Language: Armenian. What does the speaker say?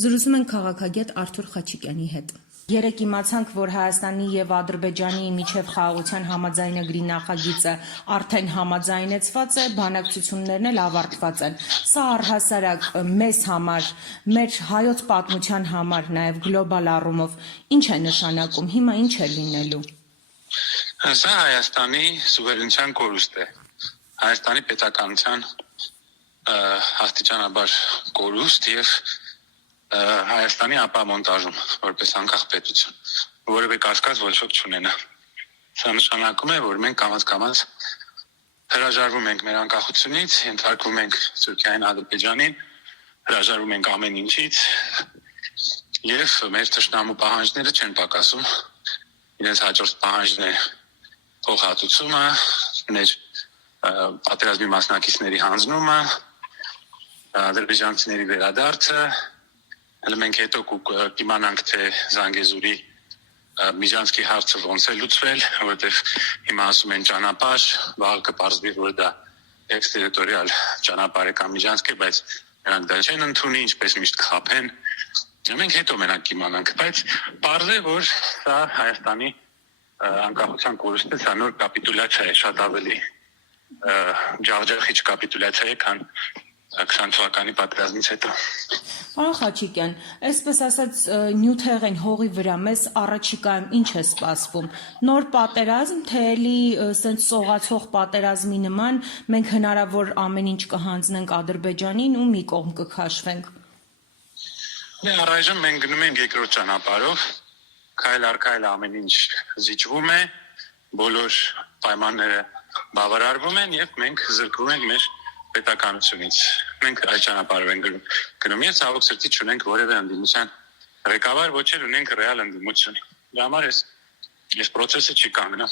Զրուցում ենք քաղաքագետ Արթուր Խաչիկյանի հետ։ Երեկ իմացանք, որ Հայաստանի եւ Ադրբեջանի միջև խաղաղության համաձայնագրի նախագիծը արդեն համաձայնեցված է, բանակցություններն էլ ավարտված են։ Սա առհասարակ մեզ համար, մեր հայոց պատմության համար, նաեւ գլոբալ առումով ինչ է նշանակում, հիմա ինչ է լինելու։ Սա Հայաստանի սուվերենության կորուստ է։ Հայաստանի պետականության աստիճանաբար կորուստ եւ Հայաստանի ապամոնտաժում որպես անկախ պետություն, որևէ կասկած ոչ ոք չունենա։ Սա նշանակում է, որ մենք կամաց-կամաց հրաժարվում ենք մեր անկախությունից, ենթարկվում ենք Թուրքիային, Ադրբեջանին, հրաժարվում ենք ամեն ինչից եւ մեր թշնամու պահանջները չեն պակասում։ Իրենց հաջորդ պահանջն է փոխհատուցումը, մեր պատերազմի մասնակիցների հանձնումը, ադրբեջանցիների վերադարձը, հələ մենք հետո կիմանանք, թե Զանգեզուրի Միջանցքի հարցը ոնց է լուծվել, որովհետև հիմա ասում են ճանապարհ, վաղ կպարզվի, որ դա էքստերիտորիալ ճանապարհ է կամ Միջանցք է, բայց նրանք դա չեն ընդունի, ինչպես միշտ խաբեն։ Մենք հետո մենակ կիմանանք, բայց պարզ է, որ սա Հայաստանի անկախության կորուստը, սա նոր կապիտուլյացիա է, շատ ավելի ջախջախիչ կապիտուլյացիա է, քան 20 թվականի պատերազմից հետո։ Պարոն Խաչիկյան, այսպես ասած նյութեղեն հողի վրա մեզ առաջիկայում ինչ է սպասվում։ Նոր պատերազմ, թե էլի սենց սողացող պատերազմի նման մենք հնարավոր ամեն ինչ կհանձնենք Ադրբեջանին ու մի կողմ կքաշվենք։ Առայժմ մենք գնում ենք երկրորդ ճանապարհով, քայլ առ քայլ ամեն ինչ զիջվում է, բոլոր պայմանները բավարարվում են եւ մենք զրկվում ենք մեր պետականությունից։ Մենք այդ ճանապարհով ենք գնում եւ ցավոք սրտի չունենք որևէ ընդդիմության ղեկավար, ոչ էլ ունենք ռեալ ընդդիմություն։ Դա համար այս process-ը չի կանգնա։